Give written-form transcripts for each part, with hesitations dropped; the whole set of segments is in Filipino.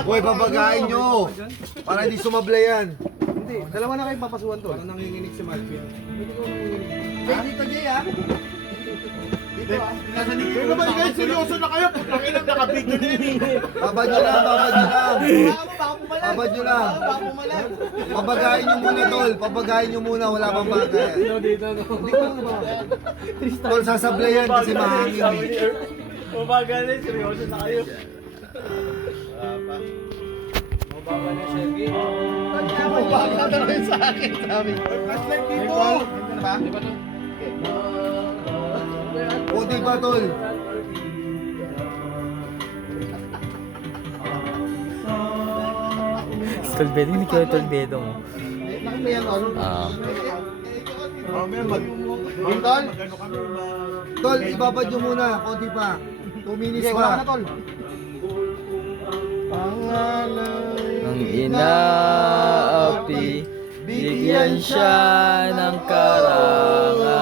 Hoy, babagain nyo. Para hindi sumablay yan. Hindi, dalawa na kayong papasuhan to. Parang nanginginig si Malvin. Pwede ko nanginginig. Jay, dito Jay ha. Dito ha. Kaya naman guys, seryoso na kayo. Putangin lang nakabigyo na yun. Babad nyo lang, babad nyo lang. Baka pumalag. Babad nyo lang. Baka pumalag. Pabagain nyo muna, tol. Pabagain nyo muna, wala pang bagay. Tol, sasablay yan kasi mahangin eh. Umaga na, seryoso na kayo. Umaga na rin sa akin, sabi. Flashlight dito. O, di ba, tol? Tolbedo, hindi ko tolbedo mo. Nakita yan, ano? Mamaya Tol? mag-ano kami, Tol, ibabad nyo muna. Konti pa. 2 minutes Jay, wala ka pa. na, Tol. Ang inaapi, bigyan siya ng karangalan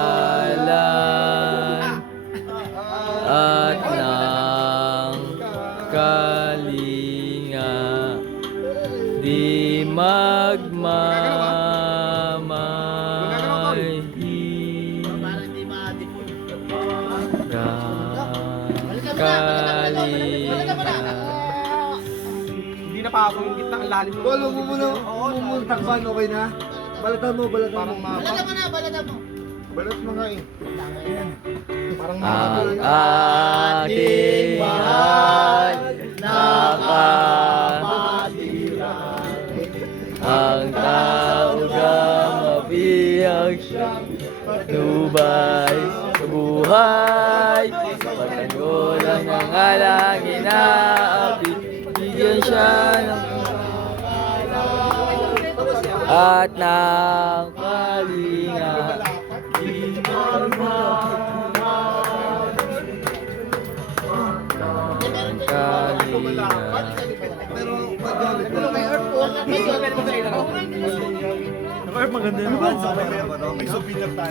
at ng kalinga, di magmamahi. Kalinga. Hindi na pa ako yung gitna, ang lalim. Tol, huwag mo muna takban, okay na? Balatan mo, balatan mo. Balatan mo na, balatan mo. balat mo nga eh. Parang Ang ating mahal nakamatira, ang tao gamapiyag siyang patnubay sa buhay. Pagtanggol ng alang inaapi, bigyan siya ng at ng kalinga. Kalinga. Pero, magamit mo. may earth po. May earth po. Maganda naman. May souvenir tayo.